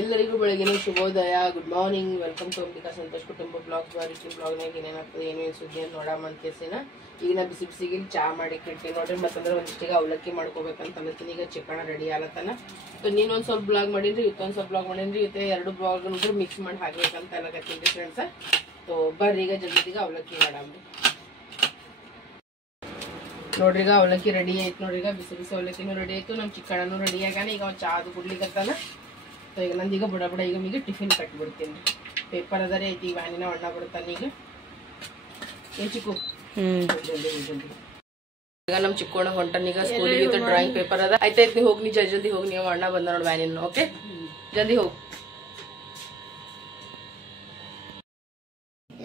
ಎಲ್ಲರಿಗೂ ಬೆಳಗಿನ ಶುಭೋದಯ. Good morning. Welcome to Ambika Santosh ಕುಟುಂಬ ಬ್ಲಾಗ್ಸ್. ಬಾರಿಕಿ ಬ್ಲಾಗ್ನಾಗ ಏನೇನಾಗ್ತದೆ ಏನೇನು ಸುದ್ದಿ ಅಂತ ನೋಡಮ್ಮ ಅಂತ ಕೇಸಿನ ಈಗ ನಾ ಬಿಸಿ ಬಿಸಿಗೆ ಚಾ ಮಾಡಿ ಇಟ್ಟಿರ್ತೀನಿ ನೋಡ್ರಿ. ಮತ್ತಂದ್ರೆ ಒಂದಿಷ್ಟಿಗೆ ಅವಲಕ್ಕಿ ಮಾಡ್ಕೋಬೇಕಂತ ಅನ್ನತ್ತೀನಿ. ಈಗ ಚಿಕಣ ರೆಡಿ ಆಗತ್ತನ. ನೀನೊಂದು ಸ್ವಲ್ಪ ಬ್ಲಾಗ್ ಮಾಡಿದ್ರಿ, ಇವತ್ತೊಂದು ಸ್ವಲ್ಪ ಬ್ಲಾಗ್ ಮಾಡಿದ್ರಿ, ಇವತ್ತೆ ಎರಡು ಬ್ಲಾಗ್ ನೋಡ್ರಿ ಮಿಕ್ಸ್ ಮಾಡಿ ಹಾಕ್ಬೇಕಂತ ಅಲ್ಲಕತ್ತೀನಿ ಫ್ರೆಂಡ್ಸ. ಬರ್ರಿ ಈಗ ಜಲ್ದಿಗೆ ಅವಲಕ್ಕಿ ಮಾಡಮ್ರಿ. ನೋಡ್ರಿ ಈಗ ಅವಲಕ್ಕಿ ರೆಡಿ ಆಯ್ತು ನೋಡ್ರಿ. ಈಗ ಬಿಸಿ ಬಿಸಿ ಅವಲಕ್ಕಿನೂ ರೆಡಿ ಆಯ್ತು, ನಮ್ಮ ಚಿಕಣನು ರೆಡಿ ಆಗ್ಯಾನ. ಈಗ ಅವ್ನು ಚಾದು ಕುಡ್ಲಿಕ್ಕತ್ತಾನ. ಈಗ ನಂದೀಗ ಬಡ ಬಡ ಈಗ ಈಗ ಟಿಫಿನ್ ಕಟ್ಬಿಡ್ತೀನಿ. ಪೇಪರ್ ಅದರೇ ಐತಿ, ವ್ಯಾನಿನ ಅಣ್ಣ ಬಿಡ್ತಾನೆ ಈಗ. ಏನ್ ಚಿಕ್ಕು ಈಗ ನಮ್ಮ ಚಿಕ್ಕೋಣ ಹೊಂಟನ್ ಈಗ ಸ್ಕೂಲಿಗೆ. ಡ್ರಾಯಿಂಗ್ ಪೇಪರ್ ಅದ. ಆಯ್ತಾಯ್ತು, ನೀ ಹೋಗಿ, ನೀ ಜಲ್ದಿ ಹೋಗಿ. ನೀವು ಅಣ್ಣ ಬಂದ ನೋಡಿ ವ್ಯಾನಿನ. ಓಕೆ, ಜಲ್ದಿ ಹೋಗಿ.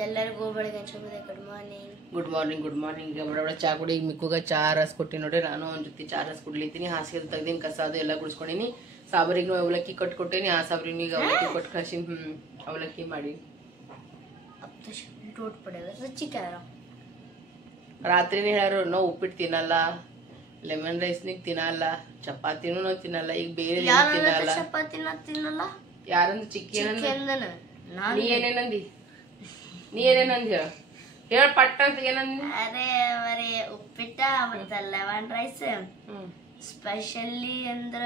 ಎಲ್ಲರಿಗೂ ಬೆಳಗ್ಗೆ good morning. Good morning good morning. ಬಡ ಬಡ ಚಾ ಕುಡಿ. ಈಗ ಮಿಕ್ಕುಗ ಚಾ ರಸ್ ಕೊಟ್ಟಿ ನೋಡ್ರಿ. ನಾನು ಒಂದ್ ಜೊತೆ ಚಾ ರಸ್ ಕುಡ್ಲಿತೀನಿ. ಹಾಸಿಗೆ ತೆಗ್ದೀನಿ, ಕಸ ಅದು ಎಲ್ಲ ಗುಡಿಸ್ಕೊಂಡಿನಿ. ಸಾಬರಿಗೆ ಅವಲಕ್ಕಿ ಕೊಟ್ಟೇನಿ. ಆ ಸಾಬ್ರಿಗೆ ಈಗ ಅವಲಕ್ಕಿ ಕೊಟ್ಟು ಕಳ್ಸಿನಿ. ಅವಲಕ್ಕಿ ಮಾಡಿ ರಾತ್ರಿನೇ ಹೇಳ್ಯಾರು ನಾವು ಉಪ್ಪಿಟ್ಟು ತಿನ್ನಲ್ಲ, ಲೆಮನ್ ರೈಸ್ನಿಗ್ ತಿನ್ನಲ್ಲ, ಚಪಾತಿನೂ ನಾವು ತಿನ್ನಲ್ಲ. ಈಗ ಬೇರೆ ತಿನ್ನಲ್ಲ. ಯಾರಂದ್ರೆ ಚಿಕ್ಕಿ ನೀ ಏನೇನಂದಿ? ನೀ ಏನೇನಂದಿ ಹೇಳ ಪಟ್ಟ ಅಂತ ಏನಂದಿ? ಅರೆ ಉಪ್ಪಿಟ್ಟ ಮತ್ತ ಲೆಮನ್ ರೈಸ್ ಸ್ಪೆಷಲಿ ಅಂದ್ರ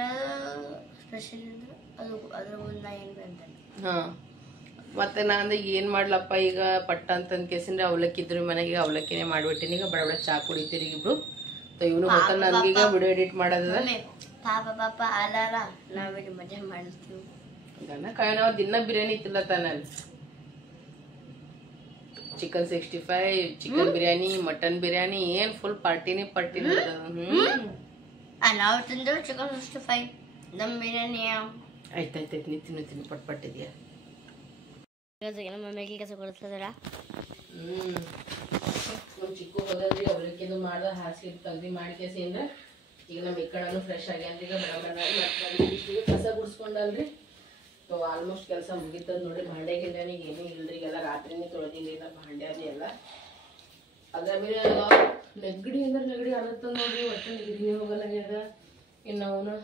ಅದು ಅದ್ರ ಮುಂದ ಏನ್ ಬಂತಲ್ಲ. ಹಾ, ಮತ್ತೆ ನಾ ಅಂದ್ರೆ ಏನ್ ಮಾಡ್ಲಪ್ಪ ಈಗ ಪಟ್ಟ ಅಂತಂದ್ ಕೇಸಿಂದ್ರೆ ಅವಲಕ್ಕಿ ಇದ್ರು ಮನೆಗೆ ಅವಲಕ್ಕಿನೇ ಮಾಡ್ಬಿಟ್ಟಿನಿ. ಈಗ ಬಡ ಬಡ ಚಾ ಕುಡಿತೀರಿ ಇಬ್ರು. ಇವನು ಗೊತ್ತಲ್ಲ ನನ್ಗೀಗ ವಿಡಿಯೋ ಎಡಿಟ್ ಮಾಡೋದ. ಪಾಪ ಪಾಪ ಅಲಾರ ನಾವೇನು ಮಜಾ ಮಾಡ್ತೀವಿ. ನಾವು ದಿನ ಬಿರಿಯಾನಿ ತಿನ್ನತ್ತಾನ. Chicken 65, chicken biryani, mutton biryani, ಏನ್ ಫುಲ್ ಪಾರ್ಟಿನೇ ಪಾರ್ಟಿ. ನಾವು ತಿಂದ್ರು ಚಿಕನ್ 65, ದಮ್ ಬಿರಿಯಾನಿ. ಆಯ್ತಾಯ್ತಾಯ್ತು, ನೀ ತಿನ್ನು ಪಟ್ಪಟ್ಟಿದ್ಯಾ. ನಮ್ಮ ಮಮ್ಮಿಗೆ ಕೆಲಸ ಕೊಡ್ತದಲ್ಲ. ನಮ್ ಚಿಕ್ಕು ಹೋದಲ್ರಿ ಅವಲಕ್ಕಿದು ಮಾಡ್ದ ಹಾಸಿಗೆ ತೆಗ್ದಿ ಮಾಡಿ ಕೇಸಿಂದ ಈಗ ನಮ್ಮ ಇಕ್ಕಡನು ಫ್ರೆಶ್ ಆಗ್ಯಾನ್ರಿ. ಈಗ ಬಡ ಕಸ ಗುಡಿಸ್ಕೊಂಡಲ್ರಿ. ಆಲ್ಮೋಸ್ಟ್ ಕೆಲಸ ಮುಗಿತದ ನೋಡ್ರಿ. ಭಾಂಡೆ ಗಿಂಡ್ಯಾನಿಗೆ ಏನೂ ಇಲ್ರಿ. ಎಲ್ಲ ರಾತ್ರಿನೇ ತೊಳೆದಿಲ್ಲ ಭಾಂಡ್ಯಾನಿ ಎಲ್ಲ. ಅದ್ರ ಮೇಲೆ ನೆಗಡಿ ಅಂದ್ರೆ ನೆಗಡಿ ಆಗತ್ತದ ನೋಡ್ರಿ. ಒಟ್ಟು ನೆಗಡಿನೇ ಹೋಗಲ್ಲಾಗ್ಯದ. ಇನ್ನು ಅವನು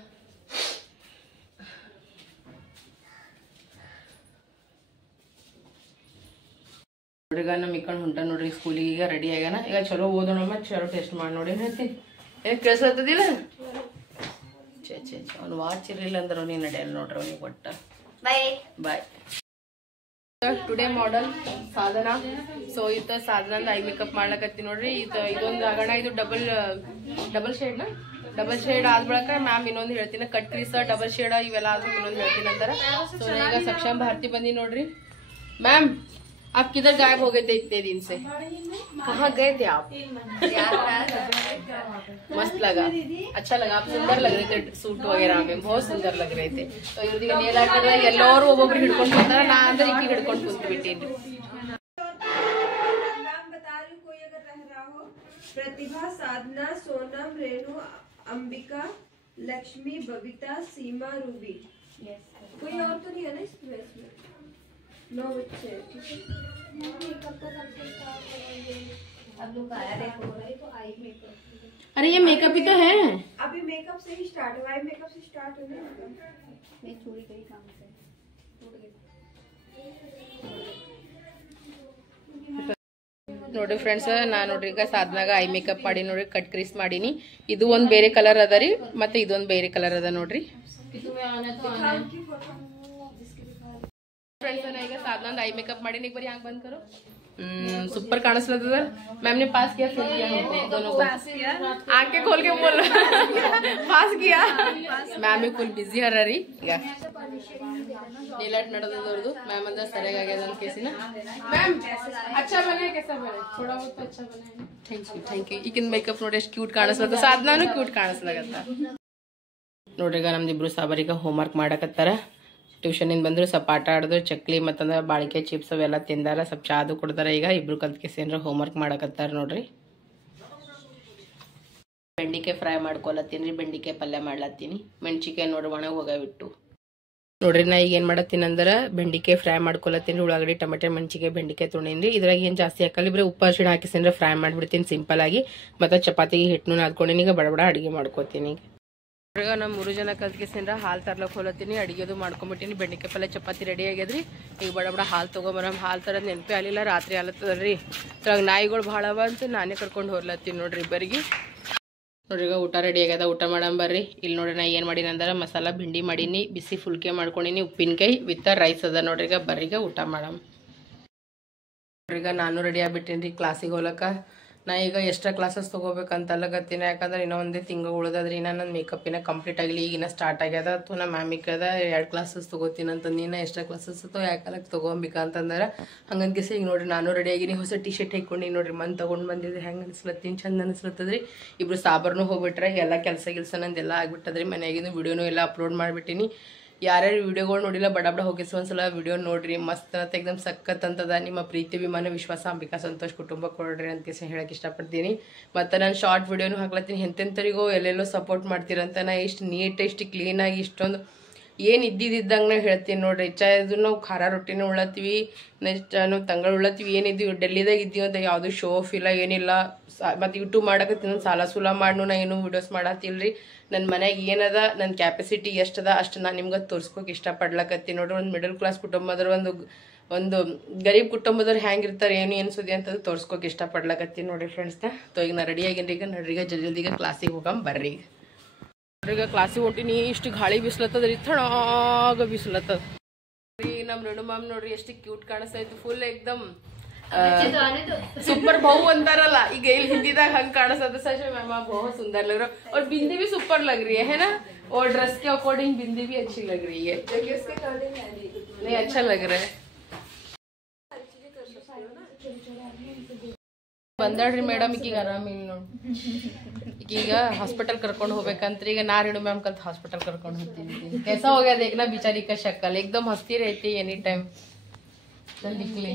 ನೋಡ್ರಿಗ ನಮ್ಮ ಇಕ್ಕಂಡು ಹೊಂಟ ನೋಡ್ರಿ ಸ್ಕೂಲಿಗೆ. ಈಗ ರೆಡಿ ಆಗ್ಯಾನ. ಈಗ ಚಲೋ ಓದೋಣಮ್ಮ, ಚಲೋ ಟೆಸ್ಟ್ ಮಾಡಿ ನೋಡಿ ಹೇಳ್ತೀನಿ. ಏನ್ ಕೇಳಿಸತ್ತದಿಲ್ಲ? ಛೇ ಅವ್ನು ವಾಚ್ ಇರಲಿಲ್ಲ ಅಂದ್ರೆ ನೀನು ನಡೆಯಲ್ಲ ನೋಡ್ರಿ ಅವ್ನಿಗೆ ಒಟ್ಟ. ಬಾಯ್. ಟುಡೇ ಮಾಡಲ್ ಸಾಧನಾ. ಸೊ ಇದು ಸಾಧನದ ಐ ಮೇಕಪ್ ಮಾಡ್ಲಕತ್ತಿ ನೋಡ್ರಿ. ಇದೊಂದು ಆಗೋಣ. ಇದು ಡಬಲ್ ಶೇಡ್ನ ಡಬಲ್ ಶೇಡ್ ಆದ ಬಳಿಕ ಮ್ಯಾಮ್ ಇನ್ನೊಂದು ಹೇಳ್ತೀನಿ. ಕಟ್ ಕ್ರೀಸ್, ಡಬಲ್ ಶೇಡ್ ಇವೆಲ್ಲ ಆದ್ರೂ ಇನ್ನೊಂದು ಹೇಳ್ತೀನಿ ಅಂತಾರ. ಸೊ ಈಗ ಸಕ್ಷಮ ಭಾರತಿ ಬಂದಿ ನೋಡ್ರಿ. मैम आप किधर गायब हो गए थे इतने दिन से? कहाँ गए थे आप? मस्त लगा, अच्छा लगा, आप सुंदर लग रहे थे सूट वगैरह में, बहुत सुंदर लग रहे थे. तो इವ್ರಿಗೆ ನೇಲ್ ಆರ್ಟ್ ಎಲ್ಲರೂ ಒಬ್ಬೊಬ್ರು ಹಿಡ್ಕೊಂಡು ಬಂದಾರ. ನಾ ಅಂದ್ರೆ ಈಕಿ ಹಿಡ್ಕೊಂಡು ಕುಂತ್ಬಿಟ್ಟೇನಿ. प्रतिभा, साधना, सोनम, रेणु, अंबिका, लक्ष्मी, बबीता, सीमा, रूबी. कोई और तो नहीं है ना इस ड्रेस में? 9 बच्चे. अरे ये मेकअप ही तो है. अभी मेकअप से ही स्टार्ट हुआ है. मेकअप से स्टार्ट होने मैं चोरी करी काम से ನೋಡ್ರಿ ಫ್ರೆಂಡ್ಸ್, ನಾ ನೋಡ್ರಿ ಈಗ ಸಾಧನಾಗ ಐ ಮೇಕಪ್ ಮಾಡಿ ನೋಡ್ರಿ, ಕಟ್ ಕ್ರೀಸ್ ಮಾಡೀನಿ. ಇದು ಒಂದ್ ಬೇರೆ ಕಲರ್ ಅದ ರೀ, ಮತ್ತೆ ಇದೊಂದ್ ಬೇರೆ ಕಲರ್ ಅದ ನೋಡ್ರಿ. फ्रेंड्स ಈಗ साधना आई मेकअप ಮಾಡಿ एक बार आंख बंद करो. सुपर काणसलतದ. मैम ने पास किया, फिर किया दोनों को. आंखें खोल के बोल. पास किया. मैम फुल बिजी हररी ಈಗ ನೇಲ್ ಆರ್ಟ್ ನಡೆದದವರದು. मैम अंदर ಸರಿಯಾಗಿ ಆಗ್ಯದ ಅಂತ ಕೇಸಿನ. मैम अच्छा बना है, कैसा बना है? थोड़ा बहुत तो अच्छा बना है. Thank you. ಈಗಿನ ಮೇಕಪ್ ನೋಡಿ ಎಷ್ಟು ಕ್ಯೂಟ್ ಕಾಣಿಸ್ಲತ್ತ. ಸಾಧನಾನು ಕ್ಯೂಟ್ ಕಾಣಿಸ್ಲಾಗತ್ತ ನೋಡ್ರಿ. ಈಗ ನಮ್ದಿಬ್ರು ಸಾಬರಿಗ ಹೋಮ್ ವರ್ಕ್ ಮಾಡಕತ್ತಾರ. ಟ್ಯೂಷನ್ ಇಂದ ಬಂದ್ರು, ಸ್ವಲ್ಪ ಆಟ ಆಡಿದ್ರು, ಚಕ್ಲಿ ಮತ್ತಂದ್ರೆ ಬಾಳಿಕೆ ಚಿಪ್ಸ್ ಅವೆಲ್ಲ ತಿಂದಾರ, ಸ್ವಲ್ಪ ಚಾದು ಕೊಡ್ತಾರ. ಈಗ ಇಬ್ರು ಕಲ್ತ್ಕೇಸೇನ್ರ ಹೋಮ್ ವರ್ಕ್ ಮಾಡಕತ್ತಾರ ನೋಡ್ರಿ. ಬೆಂಡಿಕಾಯಿ ಫ್ರೈ ಮಾಡ್ಕೊಳತ್ತೀನಿ, ಬೆಂಡಿಕಾಯಿ ಪಲ್ಯ ಮಾಡ್ಲತ್ತೀನಿ. ಮೆಣಸಿಕಾಯಿ ನೋಡ್ರಿ ಒಣಗಿ ಹೋಗಬಿಟ್ಟು ನೋಡ್ರಿ. ನಾ ಈಗ ಏನ್ ಮಾಡತ್ತೀನಿ ಅಂದ್ರೆ ಬೆಂಡಿಕಾಯಿ ಫ್ರೈ ಮಾಡ್ಕೊಳತ್ತೀನಿ. ಉಳ್ಳಾಗಡ್ಡಿ, ಟೊಮೆಟೊ, ಮೆಣಸಿಕಾಯಿ, ಬೆಂಡಿಕಾಯಿ ತೊಗೊಂಡಿನ್ರಿ. ಇದ್ರಾಗ ಏನ್ ಜಾಸ್ತಿ ಹಾಕಲ್ಲ, ಇಬ್ರೆ ಉಪ್ಪು ಅರಿಶಿಣ ಹಾಕಿಸೇನ್ರ ಫ್ರೈ ಮಾಡ್ಬಿಡ್ತೀನಿ ಸಿಂಪಲ್ ಆಗಿ. ಮತ್ತೆ ಚಪಾತಿಗೆ ಹಿಟ್ಟನ್ನು ನಾದ್ಕೊಂಡಿನಿ. ಈಗ ಬಡಬಡ ಅಡಿಗೆ ಮಾಡ್ಕೋತೀನಿ. ಈಗ ನಮ್ಮ 3 ಜನ ಕಲ್ತ್ಕೆಸಿಂದ ಹಾಲು ತರ್ಲಕ್ಕೆ ಹೋಲತ್ತೀನಿ. ಅಡುಗೆದು ಮಾಡ್ಕೊಂಬಿಟ್ಟಿನಿ. ಬೆಂಡೆಕಾಯಿ ಪಲ್ಯ ಚಪಾತಿ ರೆಡಿ ಆಗ್ಯದ್ರಿ. ಈಗ ಬಡ ಬಡ ಹಾಲು ತೊಗೊಂಬರ. ಹಾಲು ತರೋದು ನೆನಪೇ ಆಗಲಿಲ್ಲ. ರಾತ್ರಿ ಆಲತ್ತದ್ರಿ. ಇದ್ರಾಗ ನಾಯಿಗಳು ಭಾಳ ಅವ ಅಂತ ನಾನೇ ಕರ್ಕೊಂಡು ಹೋಗ್ಲತ್ತೀನಿ ನೋಡ್ರಿ ಇಬ್ಬರಿಗೆ. ನೋಡ್ರಿ ಈಗ ಊಟ ರೆಡಿ ಆಗ್ಯದ. ಊಟ ಮಾಡಂಬರ್ರಿ. ಇಲ್ಲಿ ನೋಡ್ರಿ ನಾ ಏನು ಮಾಡೀನಿ ಅಂದ್ರೆ ಮಸಾಲ ಭಿಂಡಿ ಮಾಡೀನಿ, ಬಿಸಿ ಫುಲ್ಕೆ ಮಾಡ್ಕೊಂಡಿನಿ, ಉಪ್ಪಿನಕಾಯಿ ವಿತ್ ರೈಸ್ ಅದ ನೋಡ್ರಿ. ಈಗ ಬರ್ರಿಗ ಊಟ ಮಾಡಮ್. ನೋಡ್ರಿ ಈಗ ನಾನು ರೆಡಿ ಆಗ್ಬಿಟ್ಟೇನಿ ರೀ ಕ್ಲಾಸಿಗೆ ಹೋಗ್ಲಕ್ಕ. ನಾ ಈಗ ಎಕ್ಸ್ಟ್ರಾ ಕ್ಲಾಸಸ್ ತೊಗೋಬೇಕಂತಲ್ಲಗತ್ತೀನಿ. ಯಾಕಂದ್ರೆ ಇನ್ನೂ ಒಂದೇ ತಿಂಗಳು ಉಳ್ದದ್ರಿ. ಇನ್ನೂ ನನ್ನ ಮೇಕಪ್ ಕಂಪ್ಲೀಟ್ ಆಗಲಿ. ಈಗಿನ ಸ್ಟಾರ್ಟ್ ಆಗ್ಯದ. ಅಥವಾ ನಮ್ಮ ಮ್ಯಾಮಿಗದ 2 ಕ್ಲಾಸಸ್ ತೊಗೋತೀನಿ ಅಂತಂದು. ಇನ್ನೂ ಎಕ್ಸ್ಟ್ರಾ ಕ್ಲಾಸಸ್ ಅಥವಾ ಯಾಕಲಕ್ಕೆ ತೊಗೊಬೇಕಂತಂದ್ರೆ ಹಂಗನ್ಕೆಸಿ ಈಗ ನೋಡ್ರಿ ನಾನು ರೆಡಿ ಆಗಿನಿ. ಹೊಸ ಟಿ ಶರ್ಟ್ ಹಾಕ್ಕೊಂಡು ನೋಡ್ರಿ ಮನ್ ತೊಗೊಂಡು ಬಂದಿದ್ರಿ. ಹೆಂಗೆ ಅನಿಸ್ಲತ್ತೀನಿ, ಚಂದ ಅನಿಸ್ಲತ್ತದ್ರಿ. ಇಬ್ರು ಸಾಬರ್ನು ಹೋಗ್ಬಿಟ್ರೆ ಎಲ್ಲ ಕೆಲಸ ನಂದೆಲ್ಲ ಆಗ್ಬಿಟ್ಟದ್ರಿ. ಮನೆಯಾಗಿನ ವಿಡಿಯೋನು ಎಲ್ಲ ಅಪ್ಲೋಡ್ ಮಾಡಿಬಿಟ್ಟಿನಿ. ಯಾರ್ಯಾರು ವಿಡಿಯೋಗಳು ನೋಡಿಲ್ಲ ಬಡ ಹೋಗಿಸಿ ಒಂದ್ಸಲ ವಿಡಿಯೋ ನೋಡ್ರಿ. ಮಸ್ತ್ ಅಂತ ಎಕ್ದಮ್ ಸಖತ್ ಅಂತದ. ನಿಮ್ಮ ಪ್ರೀತಿ ವಿಮಾನ ವಿಶ್ವಾಸ ಅಂಬಿಕಾ ಸಂತೋಷ್ ಕುಟುಂಬ ಕೊಡ್ರಿ ಅಂತ ಹೇಳಕ್ಕೆ ಇಷ್ಟಪಡ್ತೀನಿ. ಮತ್ತು ನಾನು ಶಾರ್ಟ್ ವಿಡಿಯೋನು ಹಾಕ್ಲತ್ತೀನಿ. ಎಂತೆಂಥರಿಗೋ ಎಲ್ಲೆಲ್ಲೋ ಸಪೋರ್ಟ್ ಮಾಡ್ತೀರಂತ. ನಾ ಇಷ್ಟು ನೀಟ್ ಇಷ್ಟು ಕ್ಲೀನಾಗಿ ಇಷ್ಟೊಂದು ಏನು ಇದ್ದಿದ್ದಂಗೆ ನಾ ಹೇಳ್ತೀನಿ ನೋಡ್ರಿ. ಇದು ನಾವು ಖಾರ ರೊಟ್ಟಿನೂ ಉಳ್ಳತ್ತೀವಿ, ನೆಕ್ಸ್ಟ್ ನಾವು ತಂಗಳು ಉಳ್ಳತ್ತೀವಿ. ಏನಿದ್ದೀವಿ ಡೆಲ್ಲಿದಾಗ ಇದ್ದೀವಿ ಅಂತ ಯಾವುದೂ ಶೋ ಆಫ್ ಇಲ್ಲ, ಏನಿಲ್ಲ. ಮತ್ತು ಯೂಟ್ಯೂಬ್ ಮಾಡಕತ್ತೀನಿ. ಸಾಲ ಸೂಲ ಮಾಡ್ನು ನಾ ಏನೂ ವೀಡಿಯೋಸ್ ಮಾಡತ್ತಿಲ್ರಿ. ನನ್ನ ಮನೆಗೆ ಏನದ, ನನ್ನ ಕ್ಯಾಪಸಿಟಿ ಎಷ್ಟದ ಅಷ್ಟು ನಾನು ನಿಮ್ಗೆ ತೋರಿಸ್ಕೋಕೆ ಇಷ್ಟಪಡ್ಲಕತ್ತೀನಿ ನೋಡ್ರಿ. ಒಂದು ಮಿಡಲ್ ಕ್ಲಾಸ್ ಕುಟುಂಬದವ್ರು, ಒಂದು ಗರೀಬ್ ಕುಟುಂಬದವ್ರು ಹೆಂಗಿರ್ತಾರೆ, ಏನು ಸುದ್ದಿ ಅಂತದ್ದು ತೋರಿಸ್ಕೋಕೆ ಇಷ್ಟಪಡ್ಲಕತ್ತೀನಿ ನೋಡ್ರಿ ಫ್ರೆಂಡ್ಸ್ನ. ಈಗ ನಾ ರೆಡಿ ಆಗೇನಿ. ಈಗ ನಡ್ರಿಗ ಜಲ್ದಿಗ ಕ್ಲಾಸಿಗೆ ಹೋಗಮ್ ಬರ್ರಿ. ಈಗ ಕ್ಲಾಸಿಗೆ ಹೊಂಟಿನಿ. ಇಷ್ಟು ಗಾಳಿ ಬಿಸ್ಲತ್ತದ್ರಿ, ಥಣಾಗ ಬಿಸ್ಲತ್ತದ ರೀ. ನಮ್ಮ ರೇಣು ಮ್ಯಾಮ್ ನೋಡ್ರಿ ಎಷ್ಟು ಕ್ಯೂಟ್ ಕಾಣಿಸ್ತಾ ಇತ್ತು. ಫುಲ್ ಎಕ್ದಮ್ सुपर बहु अंदरಲ್ಲ ಈಗ ಇಲ್ಲಿ ಹಿಂದಿದಾಗ ಹಂಗ ಕಾಣಿಸದ सच में मैम आप बहुत सुंदर लग रहे हो और बिंदी भी सुपर लग रही है ना और ड्रेस के अकॉर्डिंग बिंदी भी अच्छी लग रही है नहीं अच्छा लग रहा है ಬಂದಾಡ್ರಿ ಮೇಡಮ್ ಈಗ ಆರಾಮಿಲ್ಲ ನೋಡಿ ಈಗ ಹಾಸ್ಪಿಟಲ್ ಕರ್ಕೊಂಡು ಹೋಗ್ಬೇಕಂತ ಈಗ ನಾ ರೇಣು मैम कल हॉस्पिटल कर्ಕೊಂಡು ಹೋಗ್ತೀನಿ कैसा हो गया देखना बेचारी का शक्ल एकदम हंसती रहती है एनी टाइम जल्दी निकले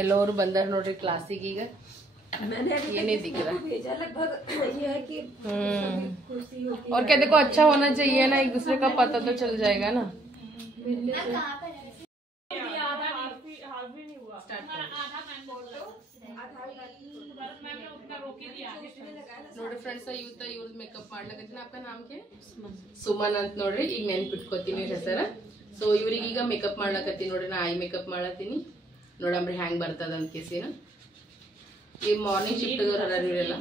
ಎಲ್ಲರೂ ಬಂದಾರ ನೋಡ್ರಿ ಕ್ಲಾಸಿಗೆ ಈಗ ये नहीं दिख रहा भेजा लगभग ये है कि खुशी होती और क्या देखो अच्छा होना चाहिए ना एक दूसरे का पता तो चल जाएगा ना ನೋಡ್ರಿ ಫ್ರೆಂಡ್ಸ್ ಇವ್ರ ಮೇಕಪ್ ಮಾಡ್ಲಕತ್ತೀನಿ आपका नाम क्या ಸುಮನ್ ಅಂತ ನೋಡ್ರಿ ಈಗ ನೆನ್ಪಿಟ್ಕೋತೀನಿ ಹೆಸರ ಸೊ ಇವ್ರಿಗೆ ಈಗ ಮೇಕಪ್ ಮಾಡ್ಲಕತ್ತೀನಿ ನೋಡ್ರಿ ನಾ ಐ ಮೇಕಪ್ ಮಾಡ್ಲತ್ತೀನಿ ನೋಡಂಬ್ರಿ ಹ್ಯಾಂಗ್ ಬರ್ತದ ಅಂತ ಕೇಸಿನ ಈ ಮಾರ್ನಿಂಗ್ ಶಿಫ್ಟ್ ದೋರ ಇವರೆಲ್ಲ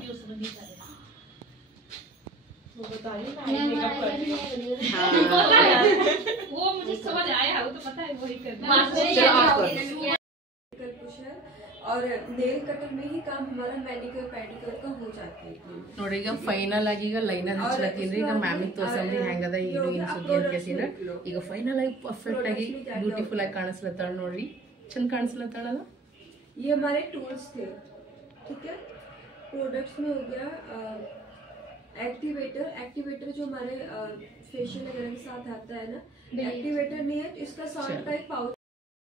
वो मुझे समझ आया वो तो पता है वही करना और नेल कटर में ही काम हमारा मैनिक्योर पेडिक्योर का हो जाता है ನೋಡಿ ಈಗ ಫೈನಲ್ ಆಗಿ ಈಗ ಲೈನರ್ ಹಚ್ಚಲತ್ತೀನಿ ಈಗ ಮ್ಯಾಮಿಗೆ ತೋರ್ಸಂಬ್ರಿ ಹೆಂಗದ ಇದು ಇನ್ ಸುದ್ದಿ ಅಂತ ಕೇಸಿನ ಈಗ ಫೈನಲ್ ಆಗಿ ಪರ್ಫೆಕ್ಟ್ ಆಗಿ ಬ್ಯೂಟಿಫುಲ್ ಆಗಿ ಕಾಣಿಸ್ಲತ್ತಾಳ ನೋಡ್ರಿ ಚಂದ ಕಾಣಿಸ್ಲತ್ತಾಳಲ್ಲ ये हमारे टूल्स थे ठीक है प्रोडक्ट्स में हो गया एक्टिवेटर जो हमारे फेशियल वगैरह के साथ आता है ना एक्टिवेटर नहीं है इसका सॉल्ट का एक पाउच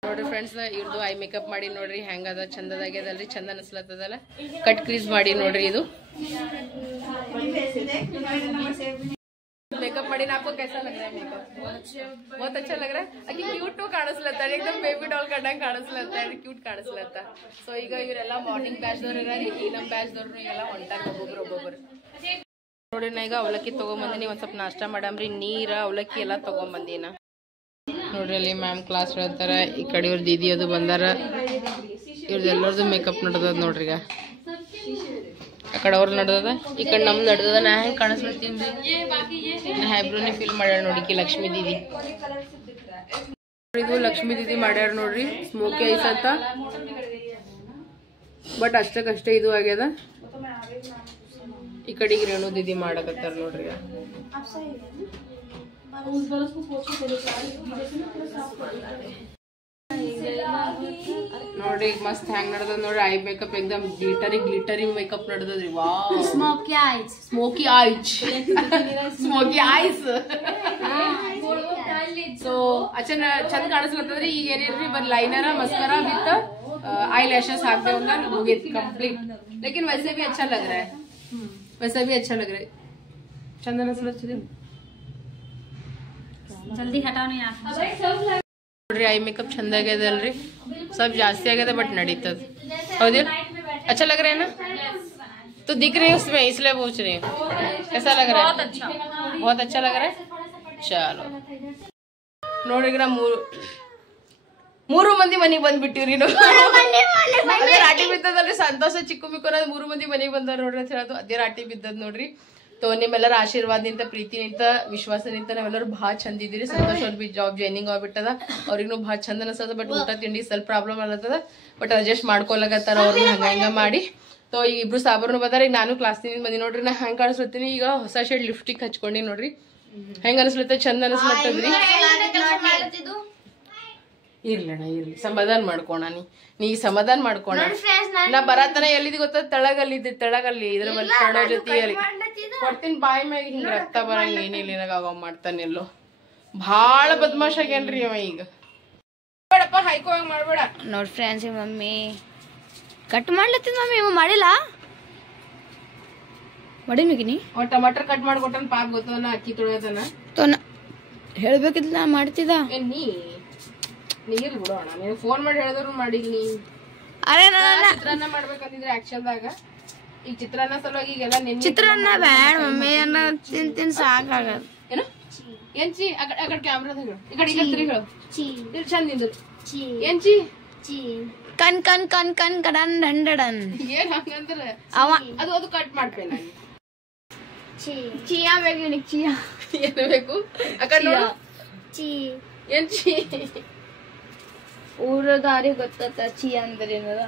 ನೋಡ್ರಿ ಫ್ರೆಂಡ್ಸ್ ಇವ್ರದ್ದು ಐ ಮೇಕಪ್ ಮಾಡಿ ನೋಡ್ರಿ ಹೆಂಗದ ಚಂದದಾಗ್ಯದಲ್ರಿ ಚಂದ ಅನಿಸ್ಲತ್ತದಲ್ಲ ಕಟ್ ಕ್ರೀಸ್ ಮಾಡಿ ನೋಡ್ರಿ ಇದು मेकअप ಮಾಡಿ आपको कैसा लग रहा है मेकअप बहुत अच्छा लग रहा है अकी क्यूट टू ಕಾಣಿಸ್ಲತ್ತ एकदम ಬೇಬಿ ಡಾಲ್ ಕಂಡಂಗೆ ಕಾಣಿಸ್ಲತ್ತ ಕ್ಯೂಟ್ ಕಾಣಿಸ್ಲತ್ತ ಸೊ ಈಗ ಇವರೆಲ್ಲ ಮಾರ್ನಿಂಗ್ ಬ್ಯಾಚ್ ದವರು ಇರಾರಿ ಈ ನಮ್ಮ ಬ್ಯಾಚ್ ದವರು ಎಲ್ಲ ಹೊಂಟಾರ ಒಬ್ಬೊಬ್ರು ನೋಡ್ರಿ ನಾ ಈಗ ಅವಲಕ್ಕಿ ತಗೊಂಬಂದಿನಿ ಒಂದ್ ಸ್ವಲ್ಪ ನಾಷ್ಟ ಮಾಡಮ್ರಿ ನೀರ ಅವಲಕ್ಕಿ ಎಲ್ಲ ತಗೊಂಬಂದಿನ ನೋಡ್ರಿ ಅಲ್ಲಿ ಮ್ಯಾಮ್ ಕ್ಲಾಸ್ ಹೇಳ್ತಾರ ಈ ಕಡೆ ಇವ್ರ ದೀದಿ ಅದು ಬಂದಾರ ಇವ್ರದ್ದೆಲ್ಲರದು ಮೇಕಪ್ ನಡೆದದ ನೋಡ್ರಿ ಈಗ ಆ ಕಡೆ ಅವ್ರು ನಡೆದದ ಈ ಕಡೆ ನಮ್ದು ನಡೆದದ ನಾ ಹೆಂಗೆ ಕಾಣಿಸ್ಲತ್ತೀನಿ ನಾ ಹೈಬ್ರೋನೇ ಫಿಲ್ ಮಾಡ್ಯಾರ ನೋಡಿಕಿ ಲಕ್ಷ್ಮೀ ದೀದಿ ಇದು ಲಕ್ಷ್ಮೀ ದೀದಿ ಮಾಡ್ಯಾರ ನೋಡ್ರಿ ಸ್ಮೋಕಿ ಐಸ್ ಅಂತ ಬಟ್ ಅಷ್ಟಕ್ಕಷ್ಟೇ ಇದು ಆಗ್ಯದ ಈ ಕಡೆಗೆ ರೇಣು ದೀದಿ ಮಾಡಕತ್ತಾರ ನೋಡ್ರಿ ನೋಡ್ರಿ ಮಸ್ತ್ ಹ್ಯಾಂಗ್ ನಡ್ದದ ನೋಡ್ರಿ ಐ ಮೇಕಪ್ एकदम ಗ್ಲಿಟರಿ ಮೇಕಪ್ ನಡ್ದದ್ರಿ ವಾವ್ ಸ್ಮೋಕಿ ಐಸ್ ಸೊ ಚಂದ ಕಾಣಿಸ್ಲತ್ತದ್ರಿ ಈಗ ಏನೇನ್ರಿ ಬರ್ ಲೈನರ ಮಸ್ಕರ ವಿತ್ आई लैशेस ಹಾಕ್ದೆ ಒಂದ ಮುಗೀತು ಕಂಪ್ಲೀಟ್ लेकिन वैसे भी अच्छा लग रहा है ಚಂದ ಅನಿಸ್ಲತ್ತಿದೆ जल्दी हटाओ नहीं आप ನೋಡ್ರಿ ಐ ಮೇಕಪ್ ಚಂದ ಆಗ್ಯದಲ್ರಿ सब ಜಾಸ್ತಿ ಆಗ್ಯದ ಬಟ್ ನಡೀತದ ಹೌದಿಲ್ಲ अच्छा लग रहा है ना तो दिख रही है उसमें इसलिए पूछ रही हूँ कैसा लग रहा है बहुत अच्छा लग रहा है चलो ನೋಡ್ರಿ ಈಗ ಮೂರು ಮಂದಿ ಮನೆಗೆ ಬಂದ್ಬಿಟ್ಟಿವ್ರಿ ಅದೇ ರಾಟಿ ಬಿದ್ದದ್ರಿ ಸಂತೋಷ ಚಿಕ್ಕು ಮಿಕ್ಕೋರ 3 ಮಂದಿ ಮನೆಗೆ ಬಂದಾರ ನೋಡ್ರಿ ಅಂತ ಹೇಳೋದು ಅದೇ ರಾಟಿ ಬಿದ್ದದ್ ನೋಡ್ರಿ ತೋ ನಿಮ್ಮೆಲ್ಲರ ಆಶೀರ್ವಾದದಿಂದ ಪ್ರೀತಿನಿಂದ ವಿಶ್ವಾಸನಿಂದ ನಾವೆಲ್ಲರೂ ಭಾಳ ಚಂದ ಇದ್ದೀರಿ ಸಂತೋಷ್ ಅವ್ರ ಬಿ ಜಾಬ್ ಜಾಯ್ನಿಂಗ್ ಆಗ್ಬಿಟ್ಟದ ಅವ್ರಿಗೂ ಭಾಳ ಚಂದ ಅನ್ಸದ ಬಟ್ ಊಟ ತಿಂಡಿ ಸ್ವಲ್ಪ ಪ್ರಾಬ್ಲಮ್ ಆಗತ್ತದ ಬಟ್ ಅಡ್ಜಸ್ಟ್ ಮಾಡ್ಕೊಳಕತ್ತಾರ ಅವ್ರು ಹಂಗ ಮಾಡಿ ತೋ ಈ ಇಬ್ರು ಸಾಬರ್ನು ಬಂದಾರ ಈಗ ನಾನು ಕ್ಲಾಸ್ನಿಂದ ಬಂದಿ ನೋಡ್ರಿ ನಾ ಹೆಂಗ್ ಕಾಣಿಸ್ಲತ್ತೀನಿ ಈಗ ಹೊಸ ಶೇಡ್ ಲಿಫ್ಟಿಗೆ ಹಚ್ಕೊಂಡಿ ನೋಡ್ರಿ ಹೆಂಗ ಅನ್ಸ್ಲತ್ತ ಚಂದ ಅನ್ಸ್ಲತ್ತದ್ರಿ ಇರ್ಲಣ್ಣ ಇರ್ಲಿ ಸಮಾಧಾನ ಮಾಡ್ಕೋಣ ನೀ ಸಮಾಧಾನ ಮಾಡ್ಕೋಣ ನಾ ಬರತನ ಎಲ್ಲಿದ್ ಗೊತ್ತ ತಳಗಲ್ಲಿ ಇದ್ರ ಮೇಲೆ ಕಡೋ ಜೊತೆಯಲ್ಲಿ ಕೊಡ್ತೀನಿ ಬಾಯಿ ಮ್ಯಾಗ ಹಿಂಗ ರಕ್ತ ಬರಂಗ ಏನಿಲ್ಲ ಏನಾಗ ಅವ ಮಾಡ್ತಾನೆಲ್ಲೋ ಭಾಳ ಬದ್ಮಾಶ್ ಆಗ್ಯಾನ್ರಿ ಅವ ಈಗ ಬೇಡಪ್ಪ ಹೈಕೋ ಹಂಗ ಮಾಡ್ಬೇಡ ನೋಡಿ ಫ್ರೆಂಡ್ಸ್ ಮಮ್ಮಿ ಕಟ್ ಮಾಡ್ಲತ್ತಿದ್ ಮಮ್ಮಿ ಇವ ಮಾಡಿಲ್ಲ ಮಾಡಿನಿ ಟಮಾಟರ್ ಕಟ್ ಮಾಡ್ಕೊಟ್ಟನ್ ಪಾಪ ಗೊತ್ತದನ ಅಕ್ಕಿ ತೊಳೆದನ ಹೇಳ್ಬೇಕಿದ್ಲ ನಾ ಮಾಡ್ತಿದ್ದ ನೀರ್ ಬಿಡೋಣ ನೀನು ಫೋನ್ ಮಾಡಿ ಹೇಳಿದ್ರು ಮಾಡಿಲ್ಲ ಅರೆ ಚಿತ್ರಾನ್ನ ಮಾಡ್ಬೇಕಂತಿದ್ರೆ ಆಕ್ಷನ್ದಾಗ ಈಗ ಚಿತ್ರಾನ್ನ ಸಲುವಾಗಿ ಈಗೆಲ್ಲ ನಿನ್ನೆ ಚಿತ್ರಾನ್ನ ಬ್ಯಾಡ ಮಮ್ಮಿ ಅನ್ನ ತಿನ್ ಸಾಕಾಗದ ಏನು ಏನ್ ಚಿ ಆ ಕಡೆ ಕ್ಯಾಮ್ರಾದಾಗ ಹೇಳು ಈ ಕಡೆ ಇಲ್ಲಿ ಹೇಳು ಇಲ್ಲಿ ಚಂದ ನಿಂದ್ರು ಏನ್ ಚಿ ಕನ್ ಕನ್ ಕನ್ ಕನ್ ಕಡನ್ ದಂಡಡನ್ ಏನ್ ಹಂಗಂದ್ರ ಅವ ಅದು ಕಟ್ ಮಾಡ್ಪೇ ನಾನು ಚಿಯಾ ಬೇಕು ನಿನಗೆ ಚಿಯಾ ಏನು ಬೇಕು ಆ ಕಡೆ ನೋಡು ಏನ್ ಚಿ ಊರದಾರಿ ಗೊತ್ತ ಚಿಯಾ ಅಂದ್ರೆ ಏನದ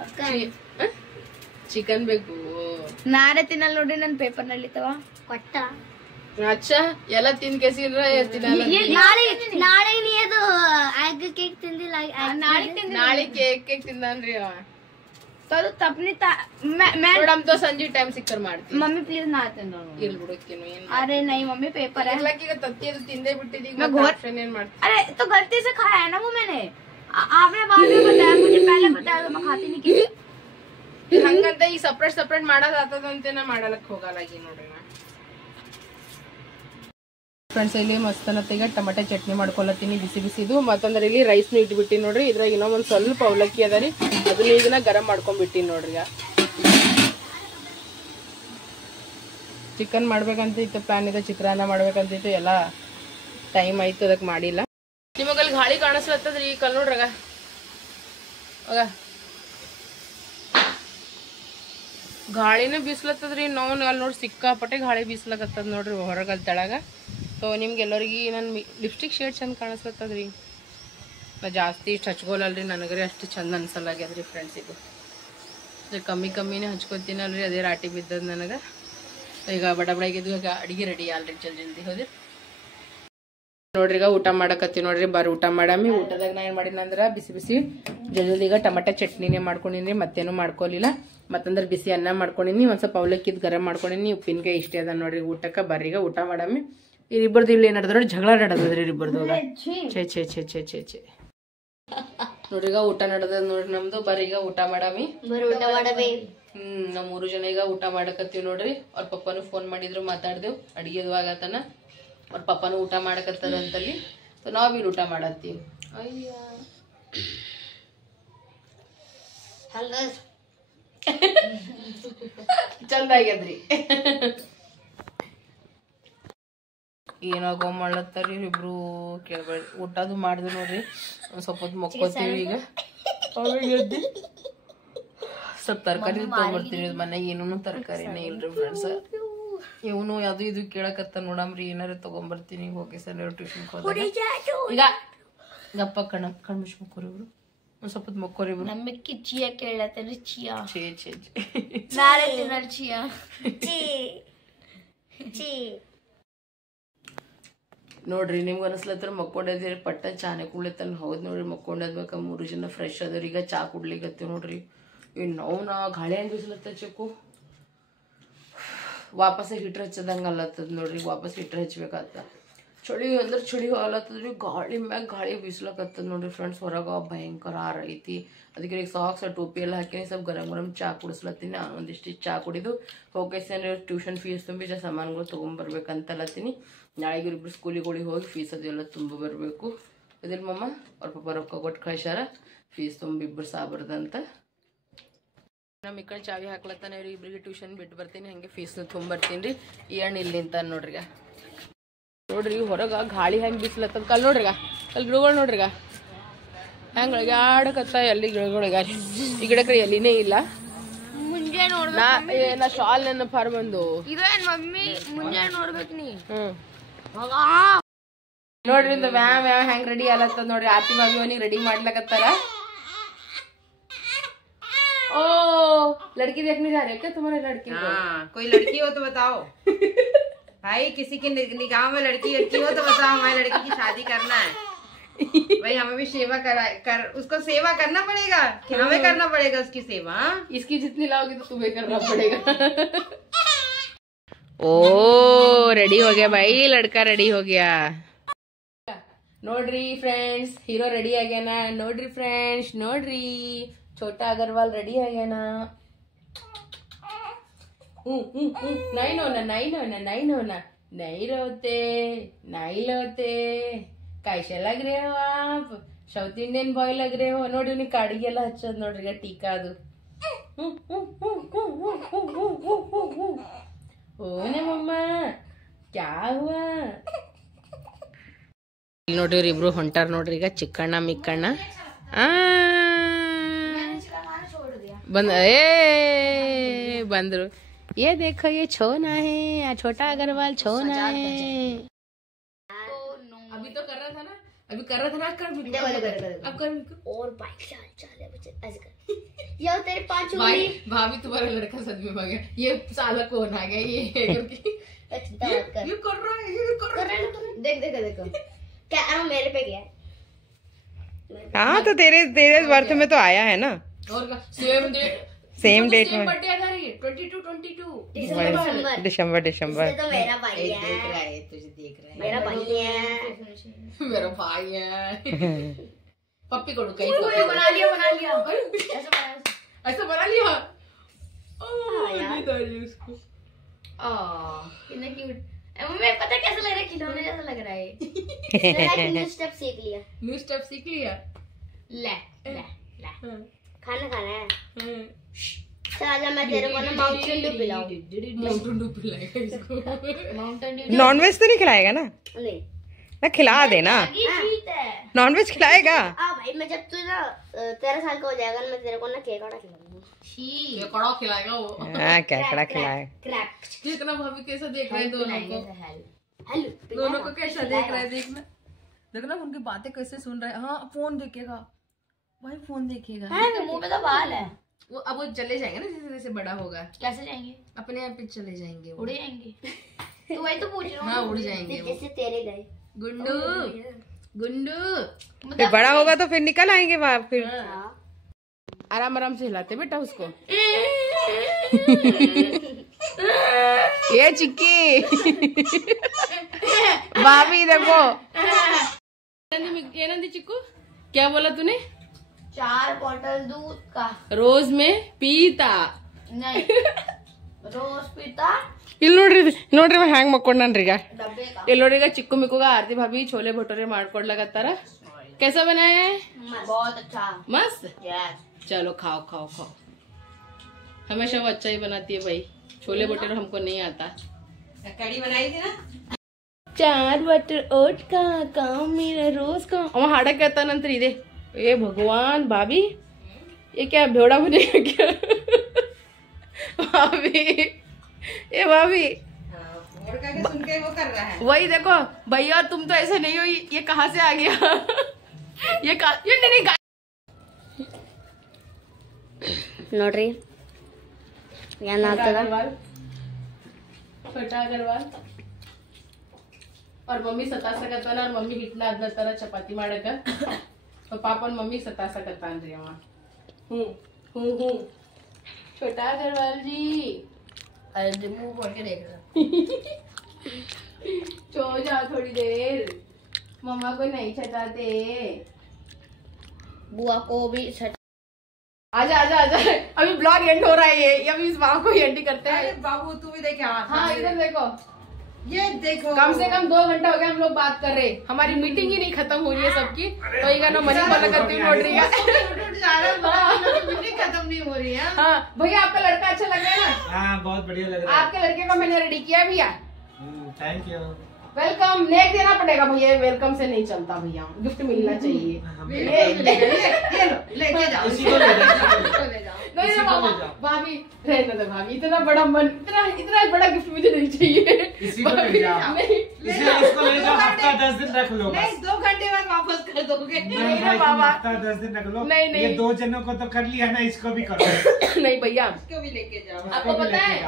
ಚಿಕನ್ ಬೇಕು ನಾಳೆ ತಿನ್ನಲ್ ನೋಡಿ ನನ್ ಪೇಪರ್ ನಲ್ಲಿತವ ಕೊಟ್ಟ ಅಚ್ಚಾ ಎಲ್ಲ ತಿನ್ ಕೆಸಿರ ತಿನ್ನಲ್ಲ ನಾಳೆ ನೀ ಅದು ಆಗ್ ಕೇಕ್ ತಿಂದಿಲ್ಲ ನಾಳೆ ಕೇಕ್ ತಿಂದಾನ್ರಿ ಅವ ಅದು ತಪ್ಪನಿ ಮೇಡಮ್ ತೋ ಸಂಜೆ ಟೈಮ್ ಸಿಕ್ಕರ್ ಮಾಡ್ತೀನಿ मम्मी प्लीज ना ತಿನ್ನು ಇಲ್ಲಿ ಬಿಡುತ್ತೇನು ಏನು अरे नहीं मम्मी पेपर है ಈಗ ತತ್ತಿ ಅದು ತಿಂದೇ ಬಿಟ್ಟಿದ್ದೀ ಆಪ್ಷನ್ ಏನ್ ಮಾಡ್ತೀನಿ अरे तो गलती से खाया है ना वो मैंने आपने बाद में बताया मुझे पहले बताया तो मैं खाती नहीं की ಹಂಗಂತ ಈ ಸಪ್ರೇಟ್ ಮಾಡೋದ್ ಆತದಂತೆ ನಾ ಮಾಡಲಕ್ ಹೋಗಲಾಗಿ ನೋಡ್ರಿ ನಾ ಫ್ರೆಂಡ್ಸ್ ಇಲ್ಲಿ ಮಸ್ತನತ್ತೀಗ ಟೊಮೆಟೊ ಚಟ್ನಿ ಮಾಡ್ಕೊಳತ್ತೀನಿ ಬಿಸಿ ಬಿಸಿದು ಮತ್ತಂದ್ರೆ ಇಲ್ಲಿ ರೈಸ್ನು ಇಟ್ಬಿಟ್ಟಿ ನೋಡ್ರಿ ಇದ್ರಾಗ ಇನ್ನೊಂದ್ ಸ್ವಲ್ಪ ಅವಲಕ್ಕಿ ಅದ ರೀ ಅದನ್ನ ಈಗ ನಾ ಗರಂ ಮಾಡ್ಕೊಂಡ್ಬಿಟ್ಟಿನಿ ನೋಡ್ರಿ ಚಿಕನ್ ಮಾಡ್ಬೇಕಂತ ಇತ್ತು ಪ್ಲಾನ್ ಇದೆ ಚಿತ್ರಾನ್ನ ಮಾಡ್ಬೇಕಂತಿತ್ತು ಎಲ್ಲ ಟೈಮ್ ಆಯ್ತು ಅದಕ್ಕೆ ಮಾಡಿಲ್ಲ ನಿಮಗಲ್ಲಿ ಗಾಳಿ ಕಾಣಿಸ್ಲತ್ತದ್ರಿ ಈ ಕಲ್ ನೋಡ್ರಾಗ ಆಗ ಗಾಳಿನೇ ಬೀಸ್ಲತ್ತದ್ರಿ ನಾವು ಅಲ್ಲಿ ನೋಡಿ ಸಿಕ್ಕಾಪಟ್ಟೆ ಗಾಳಿ ಬೀಸ್ಲಕತ್ತದ ನೋಡ್ರಿ ಹೊರಗಲ್ ತೆಳಗ ಸೊ ನಿಮ್ಗೆಲ್ಲರಿಗೆ ನನ್ನ ಲಿಪ್ಸ್ಟಿಕ್ ಶೇಡ್ ಚಂದ ಕಾಣಿಸ್ಲತ್ತದ್ರಿ ನಾ ಜಾಸ್ತಿ ಇಷ್ಟು ಹಚ್ಕೊಳಲ್ರಿ ನನಗ್ರಿ ಅಷ್ಟು ಚಂದ ಅನ್ಸಲ್ಲಾಗ್ಯದ್ರಿ ಫ್ರೆಂಡ್ಸ್ ಇದು ಕಮ್ಮಿನೇ ಹಚ್ಕೊತೀನಲ್ರಿ ಅದೇ ರಾಟಿ ಬಿದ್ದದ ನನಗೆ ಈಗ ಬಡಬಡಾಗಿದ್ದು ಈಗ ಅಡಿಗೆ ರೆಡಿ ಅಲ್ರಿ ಜಲ್ದಿ ಹೋದ್ರಿ ನೋಡ್ರಿ ಈಗ ಊಟ ಮಾಡಕತ್ತೀವಿ ನೋಡ್ರಿ ಬಾರಿ ಊಟ ಮಾಡಮ್ಮಿ ಊಟದಾಗ ನಾ ಏನು ಮಾಡಿನಂದ್ರೆ ಬಿಸಿ ಜಲ್ದಿ ಈಗ ಟೊಮೆಟೊ ಚಟ್ನಿನೇ ಮಾಡ್ಕೊಂಡಿನಿ ಮತ್ತೇನು ಮಾಡ್ಕೊಲಿಲ್ಲ ಮತ್ತಂದ್ರೆ ಬಿಸಿ ಅನ್ನ ಮಾಡ್ಕೊಂಡಿನಿ ಒಂದು ಸ್ವಲ್ಪ ಅವಲಕ್ಕಿದ್ ಗರಂ ಮಾಡ್ಕೊಂಡಿನಿ ಉಪ್ಪಿನಕಾಯಿ ಇಷ್ಟೇ ಅದ ನೋಡ್ರಿ ಊಟಕ್ಕೆ ಬರ್ರೀಗ ಊಟ ಮಾಡಮ್ಮಿ ಇಬ್ಬರದು ಇಲ್ಲಿ ಏನಾದ್ರು ನೋಡಿ ಜಗಳ ನಡದ್ರಿ ಇಬ್ಬರದು ಛೇ ನೋಡ್ರಿ ಈಗ ಊಟ ನಡದ ನೋಡ್ರಿ ನಮ್ದು ಬರ್ರೀಗ ಊಟ ಮಾಡಮ್ಮಿ ನಾವ್ 3 ಜನ ಈಗ ಊಟ ಮಾಡಕತ್ತೀವಿ ನೋಡ್ರಿ ಅವ್ರ ಪಪ್ಪನು ಫೋನ್ ಮಾಡಿದ್ರು ಮಾತಾಡ್ದೇವ್ ಅಡಿಗೆದು ಆಗತನ ಅವ್ರ ಪಪ್ಪನು ಊಟ ಮಾಡಕತ್ತಾರ ಅಂತಲ್ಲಿ ನಾವ್ ಇಲ್ಲಿ ಊಟ ಮಾಡತ್ತೀವಿ ಅಯ್ಯ ಚಂದ ಆಗ್ಯದ್ರಿ ಏನಾಗೋ ಮಾಡ್ಲತ್ತಾರಿ ಇಬ್ರು ಕೇಳ್ಬೇಡಿ ಊಟದು ಮಾಡಿದ್ವಿ ನೋಡ್ರಿ ಒಂದ್ ಸ್ವಲ್ಪ ಹೊತ್ತು ಮಕ್ಕೋತೀವಿ ಈಗ ಎದ್ದಿ ಸ್ವಲ್ಪ ತರಕಾರಿ ತಗೊಂಡ್ಬರ್ತೀನಿ ಮನೆಗೆ ಏನೂ ತರಕಾರಿನೇ ಇಲ್ರಿ ಫ್ರೆಂಡ್ಸ್ ಇವನು ಅದು ಇದು ಕೇಳಕತ್ತ ನೋಡಮ್ರಿ ಏನಾರ ತಗೊಂಡ್ಬರ್ತೀನಿ ಹೋಗಿ ಸರ್ ಟ್ಯೂಷನ್ ಈಗ ಗಪ್ಪ ಕಣ್ಮಿಶ್ ಮಕ್ಕೋರಿ ಇವ್ರು ಒಂದ್ ಸ್ವಲ್ಪ ಮಕ್ಕೋರಿ ಇವ್ರು ನಮ್ಮಕ್ಕಿ ಚಿಯಾ ಕೇಳತ್ತೇನ್ರಿ ಚಿಯಾ ಛೇ ನಾಳೆ ತಿನ್ನಲ್ ಚಿಯಾ ನೋಡ್ರಿ ನಿಮ್ಗೆ ಅನಿಸ್ಲತ್ರ ಮಕ್ಕೊಂಡದ್ರಿ ಪಟ್ಟ ಚಾನೆ ಕುಡ್ಲತ್ತಲ್ಲ ಹೌದು ನೋಡ್ರಿ ಮಕ್ಕೊಂಡದ್ಬೇಕ 3 ಜನ ಫ್ರೆಶ್ ಅದ್ರಿ ಈಗ ಚಾ ಕುಡ್ಲಿಕತ್ತೀವಿ ನೋಡ್ರಿ ನಾವು ಗಾಳಿ ಹಂಗೆ ಬಿಸ್ಲತ್ತ ಚಕ್ಕು ವಾಪಸ್ ಹಿಟ್ರ್ ಹಚ್ಚದಂಗೆ ಅಲ್ಲತ್ತದ ನೋಡ್ರಿ ವಾಪಸ್ ಹಿಟ್ರ್ ಹಚ್ಬೇಕಾಗ್ತ ಚಳಿ ಅಂದ್ರೆ ಚಳಿ ಅಲ್ಲತ್ತದ್ರಿ ಗಾಳಿ ಮ್ಯಾಗ ಗಾಳಿ ಬೀಸ್ಲಕತ್ತದ ನೋಡ್ರಿ ಫ್ರೆಂಡ್ಸ್ ಹೊರಗೆ ಭಯಂಕರ ಆರ ಐತಿ ಅದಕ್ಕೆ ಈಗ ಸಾಕ್ಸ್ ಟೋಪಿ ಎಲ್ಲ ಹಾಕಿನಿ ಸ್ವಲ್ಪ ಗರಂ ಚಾ ಕುಡಿಸ್ಲತ್ತೀನಿ ಒಂದಿಷ್ಟು ಚಾ ಕುಡಿದು ಹೋಗೈಸೇನೆ ಟ್ಯೂಷನ್ ಫೀಸ್ ತುಂಬಿ ಸಾಮಾನುಗಳು ತೊಗೊಂಬರ್ಬೇಕಂತಲತ್ತೀನಿ ನಾಳೆಗೆ ಇಬ್ಬರು ಸ್ಕೂಲಿಗಳಿಗೆ ಹೋಗಿ ಫೀಸ್ ಅದೆಲ್ಲ ತುಂಬ ಬರಬೇಕು ಅದಿಲ್ಲ ಮಮ್ಮ ಅವ್ರ ಪಪ್ಪ ರೊಕ್ಕ ಕೊಟ್ಟು ಕಳ್ಸ್ಯಾರ ಫೀಸ್ ತುಂಬ ಇಬ್ಬರು ಸಾಬರ್ದಂತ ನಮ್ಮ ಈ ಕಡೆ ಚಾವಿ ಹಾಕ್ಲತ್ತಾನೆ ಇಬ್ಬರಿಗೆ ಟ್ಯೂಷನ್ ಬಿಟ್ಟು ಬರ್ತೀನಿ ಹಂಗೆ ಫೀಸ್ನ ತೊಗೊಂಬರ್ತೀನಿ ರೀ ಈ ಹಣ್ಣು ಇಲ್ಲಿ ನಿಂತಾನೆ ನೋಡ್ರಿ ನೋಡ್ರಿ ಹೊರಗ ಗಾಳಿ ಹೆಂಗ್ ಬಿಸ್ಲತ್ತದ ಕಲ್ ನೋಡ್ರಿಗ ಅಲ್ಲಿ ಗಿಡಗಳು ನೋಡ್ರಿಗ ಹೆಂಗ್ ಆಡಕತ್ತ ಎಲ್ಲಿ ಗಿಡಗಳಿಗೆ ಈ ಗಿಡಕ್ಕೆ ಎಲ್ಲಿನೇ ಇಲ್ಲ ಮುಂಜಾನೆ ನಾ ಶಾಲ್ ನನ್ನ ಫಾರ್ ಬಂದು ಇದೇನ್ ಮಮ್ಮಿ ಮುಂಜಾನೆ ನೋಡ್ಬೇಕು ನೀ ನೋಡ್ರಿ ವ್ಯಾಮ್ ವ್ಯಾಮ್ ಹೆಂಗ್ ರೆಡಿ ಆಲತ್ತದ ನೋಡ್ರಿ ಆರ್ತಿ ಭಾವಿ ಅವನಿಗೆ ರೆಡಿ ಮಾಡ್ಲಕತ್ತಾರ ओ लड़की देखने जा रहे हो क्या तुम्हारे लड़की को? कोई लड़की हो तो बताओ भाई, किसी के निगाह में लड़की हो तो बताओ, हमारी लड़की की शादी करना है भाई, हमें भी सेवा उसको सेवा करना पड़ेगा, हमें करना पड़ेगा उसकी सेवा। इसकी जितनी लाओगी तो तुम्हें करना पड़ेगा। ओ रेडी हो गया भाई, लड़का रेडी हो गया। ನೋಡ್ರಿ ಫ್ರೆಂಡ್ಸ್, ಹೀರೋ ರೆಡಿ ಆಗ್ಯಾನ ನೋಡ್ರಿ ಫ್ರೆಂಡ್ಸ್, ನೋಡ್ರಿ छोटा अग्रवाल रेडी है ना। नहीं होना नहीं रोते कैसे लग रहे हो आप, साउथ इंडियन बॉय लग रहे हो। नोड़ी उन्हें काड़िಗೆಲ್ಲ ಹಚ್ಚೋದು ನೋಡ್ರಿ ಟೀಕಾ ಅದು ಓನೆ ಮಮ್ಮ ಕ್ಯಾ ಹುವಾ ನೋಡ್ರಿ ಇಬ್ರು ಹೊಂಟಾರ ನೋಡ್ರಿ ಈಗ ಚಿಕ್ಕಣ್ಣ ಮಿಕ್ಕಣ್ಣ बंदरो ये देखो ये छोना है, छोटा अग्रवाल छोना है। अभी तो कर रहा था ना, अभी कर रहा था ना, कर अब कर और बाइक चाल ऐसे कर यो तेरे 5 उंगली भाभी तुम्हारा लड़का सच में भाग गया, ये साला कौन आ गया ये चिंता मत कर, ये कर रहा है देखो क्या मेरे पे गया। हाँ तो तेरे बर्थ में तो आया है ना, और सेम डेट में बर्थडे आ रही है 22 दिसंबर तो मेरा भाई है, तुझे देख रहा है, मेरा भाई है पप्पी को कहीं बना लिया ऐसा बना लिया उसको कितना क्यूट। मम्मी पता कैसा लग रहा है, खिलौने जैसा लग रहा है। न्यू स्टेप सीख लिया ले खाना है। चल आजा, मैं तेरे को ना माउंटेन ड्यू पिलाएगा इसको। माउंटेन ड्यू नॉनवेज तो नहीं खिलाएगा ना? नहीं ना खिला देना, नॉनवेज खिलाएगा। भाई मैं जब तू ना 13 साल का हो जाएगा मैं तेरे को ना केकड़ा खिलाऊंगा। खिलाएगा वो। हाँ केकड़ा खिलाएगा। देखना भाभी कैसा देख रहे हैं दोनों को, हेलो दोनों को कैसा देख रहा है, देखना उनकी बातें कैसे सुन रहा है। हाँ फोन देखेगा भाई, फोन देखेगा। मुंह पे तो बाल है वो, अब वो चले जाएंगे ना जैसे जैसे बड़ा होगा। कैसे जाएंगे? अपने आप ही चले जाएंगे, उड़ जाएंगे। तो वही तो पूछ रहा हूँ। हाँ उड़ जाएंगे वो। जैसे तेरे गए गुंडू फिर बड़ा होगा तो फिर निकल आएंगे वहाँ फिर। आराम आराम से हिलाते बेटा उसको। ये चिक्की भाभी देखो। ये नंदी चिक्कू क्या बोला तूने? 4 बॉटल दूध का रोज में पीता नहीं रोज पीता। ಇಲ್ಲಿ ನೋಡ್ರಿ ಹ್ಯಾಂಗ್ ಮಕ್ಕೊಂಡ್ರಿ ಈಗ। डब्बे का ಇಲ್ಲಿ ನೋಡ್ರಿ ಈಗ ಚಿಕ್ಕು ಮಿಕ್ಕುಗ ಆರತಿ ಭಾभी छोले भटूरे ಮಾಡ್ಕೊಡ್ಲಾಗತ್ತಾರ। कैसा बनाया है? बहुत अच्छा मस्त। यस चलो खाओ खाओ खाओ, हमेशा वो अच्छा ही बनाती है भाई, छोले भटूरे हमको नहीं आता। कड़ी बनाई थी ना 4 बटर ओट का काम मेरा रोज का। वहाँ हाड़ा कहता नंतर इधे ये भगवान भाभी ये क्या भेड़ा बनेगा क्या? भाभी ये भाभी सुन के वो कर रहा है। वही देखो भैया, तुम तो ऐसे नहीं हो, ये कहाँ से आ गया? ये नहीं ನೋಡ್ರಿ ಏನಾಗ್ತದ छोटा अग्रवाल और मम्मी ಸತಾಸಕತ್ತಾನ। और मम्मी ಹಿಟ್ನ ಅದನ್ನ ಚಪಾತಿ ಮಾಡಕ और पापन मम्मी ಸತಾಸಕತ್ತಾನ್ರಿ ಅವ। हूँ छोटा अग्रवाल जी अरे मुंह खोल के देख रहा सो जाओ थोड़ी देर, मम्मा को नहीं सताते। बुआ को भी आजा आजा आजा, अभी ब्लॉग एंड हो रहा है, ये अभी इस वहाँ को एंड करते हैं। बाबू तू भी देख। हाँ इधर देखो, ये देखो कम से कम 2 घंटा हो गया हम लोग बात कर रहे, हमारी मीटिंग ही नहीं खत्म हो रही है सबकी। तो ये गाना मनी बोला करती हूँ मीटिंग खत्म नहीं हो रही है। हाँ भैया आपका लड़का अच्छा लग रहा है ना? हाँ बहुत बढ़िया लग रहा है। आपके लड़के को मैंने रेडी किया भैया। Thank you. वेलकम नेक देना पड़ेगा भैया, वेलकम से नहीं चलता भैया, गिफ्ट मिलना चाहिए। लेके जाओ नहीं भाभी रहने दो भाभी, इतना बड़ा मन, इतना बड़ा गिफ्ट मुझे नहीं चाहिए। इसी को ले जाओ, इसको ले जाओ, हफ्ता 10 दिन रख लो, नहीं 2 घंटे बाद वापस कर दोगे। नहीं बाबा, हफ्ता 10 दिन रख लो। नहीं ये 2 जनों को तो कर लिया ना, इसको भी करो। नहीं भैया, इसको भी लेके जाओ। आपको पता है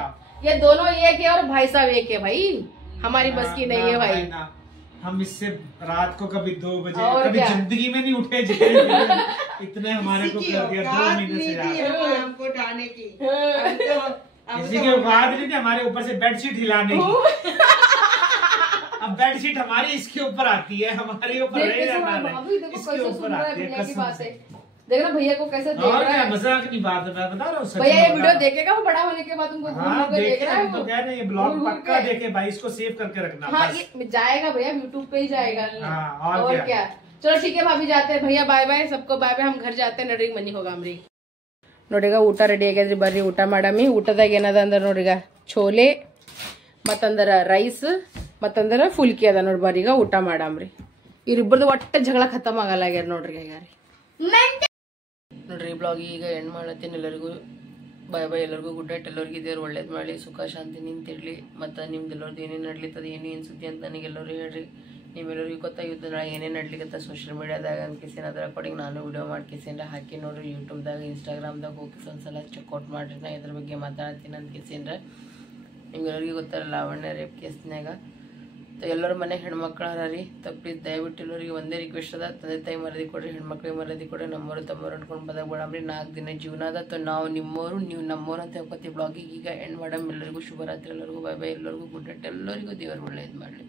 ये दोनों एक है और भाई साहब एक है भाई, हमारी बस की नहीं है भाई। हम इससे रात को कभी 2 बजे और कभी क्या? जिंदगी में नहीं उठे इतने हमारे को कर दिया 2 महीने से ज्यादा। हमको उठाने की किसी के औकात नहीं थी हमारे ऊपर से बेडशीट हिलाने की। अब बेडशीट हमारी इसके ऊपर आती है, हमारे ऊपर नहीं जाना, इसके ऊपर आती है कसम से। देखना भैया को कैसे देख और रहा क्या है मजाक नहीं बात है, मैं बता रहा हूँ सच भैया। ये में वीडियो बता देखेगा वो बड़ा होने के बाद, तुमको रहा हूँ। हाँ देख देखे, रहा है हम तो वो। कह रहे हैं ये ब्लॉग घूम घूम पक्का के। देखे भाई, इसको सेव करके रखना। हाँ बस। ये जाएगा भैया, यूट्यूब पे ही जाएगा। हाँ, और और क्या। चलो ठीक है भाभी, जाते हैं भैया, बाय बाय सबको, बाय बाय। हम घर जाते हैं, नड्रिग मनी होगा हमारी। ನೋಡಿಗ ಊಟ ರೆಡಿ ಆಗ್ಯದ್ರಿ, ಬರ್ರಿ ಊಟ ಮಾಡಮಿ। ಊಟದಾಗ ಏನದ ಅಂದ್ರ ನೋಡ್ರಿಗ ಛೋಲೆ ಮತ್ತಂದ್ರ ರೈಸ್ ಮತ್ತಂದ್ರ ಫುಲ್ಕಿ ಅದ ನೋಡಿ, ಬರ್ರಿ ಈಗ ಊಟ ಮಾಡಮ್ರಿ। ಇವ್ರಿಬ್ಬರದು ಒಟ್ಟ ಜಗಳ ಖತಮ್ ಆಗಲ್ಲಾಗ್ಯಾರ ನೋಡ್ರಿ ಈಗ ರೀ ನೋಡ್ರಿ। ಈ ಬ್ಲಾಗ್ ಈಗ ಎಂಡ್ ಮಾಡತ್ತೀನಿ। ಎಲ್ಲರಿಗೂ ಬಾಯ್ ಬಾಯ್, ಎಲ್ಲರಿಗೂ ಗುಡ್ ನೈಟ್। ಎಲ್ಲರಿಗೂ ದೇವ್ರು ಒಳ್ಳೇದು ಮಾಡಿ ಸುಖ ಶಾಂತಿ ನಿಂತಿರ್ಲಿ, ಮತ್ತು ನಿಮ್ದೆಲ್ಲರದ್ದು ಏನೇನು ನಡ್ಲಿತ್ತದ ಏನು ಸುದ್ದಿ ಅಂತ ನನಗೆಲ್ಲರೂ ಹೇಳ್ರಿ। ನೀವೆಲ್ಲರಿಗೂ ಗೊತ್ತಾಗಿತ್ತು ನಾಳೆ ಏನೇನು ನಡ್ಲಿಕ್ಕತ್ತ ಸೋಷಿಯಲ್ ಮೀಡಿಯಾದಾಗ ಅನ್ಕೇಸಿನ ಅದ್ರ ಅಕಾರ್ಡಿಂಗ್ ನಾನು ವಿಡಿಯೋ ಮಾಡ್ಕೇಸಿನ್ರ ಹಾಕಿ ನೋಡ್ರಿ। ಯೂಟ್ಯೂಬ್ದಾಗ ಇನ್ಸ್ಟಾಗ್ರಾಮ್ದಾಗ ಹೋಗಿ ಒಂದ್ಸಲ ಚೆಕ್ಔಟ್ ಮಾಡಿರಿ, ನಾ ಇದ್ರ ಬಗ್ಗೆ ಮಾತಾಡ್ತೀನಿ ಅಂದ್ಕೇಸಿನ್ರ। ನಿಮ್ಗೆಲ್ಲರಿಗೂ ಗೊತ್ತಲ್ಲ ಲಾವಣ್ಯ ರೇಪ್ ಕೇಸ್ನಾಗ ಎಲ್ಲರ ಮನೆ ಹೆಣ್ಮಕ್ಳು ಅದ ರೀ, ತಪ್ಪಿದ್ದು ದಯವಿಟ್ಟು ಎಲ್ಲರಿಗೆ ಒಂದೇ ರಿಕ್ವೆಸ್ಟ್ ಅದ, ತಂದೆ ತಾಯಿ ಮರ್ಯಾದೆ ಕೊಡ್ರಿ, ಹೆಣ್ಮಕ್ಳಿಗೆ ಮರ್ಯಾದೆ ಕೊಡ್ರಿ, ನಮ್ಮವರು ತಮ್ಮವ್ರು ಅನ್ಕೊಂಡು ಬದಕ್ಬೇಡಮ್ರಿ। 4 ದಿನ ಜೀವನ ಅದ, ನಾವು ನಿಮ್ಮವರು ನೀವು ನಮ್ಮವ್ರು ಅಂತ ಹೇಳ್ಕೊತೀವಿ। ಬ್ಲಾಗಿಗೆ ಈಗ ಎಂಡ್ ಮಾಡಮ್। ಎಲ್ಲರಿಗೂ ಶುಭರಾತ್ರಿ, ಎಲ್ಲರಿಗೂ ಬಾಯ್ ಬಾಯ್, ಎಲ್ಲರಿಗೂ ಗುಡ್ ನೈಟ್, ಎಲ್ಲರಿಗೂ ದೇವರು ಒಳ್ಳೇದು ಮಾಡಲಿ।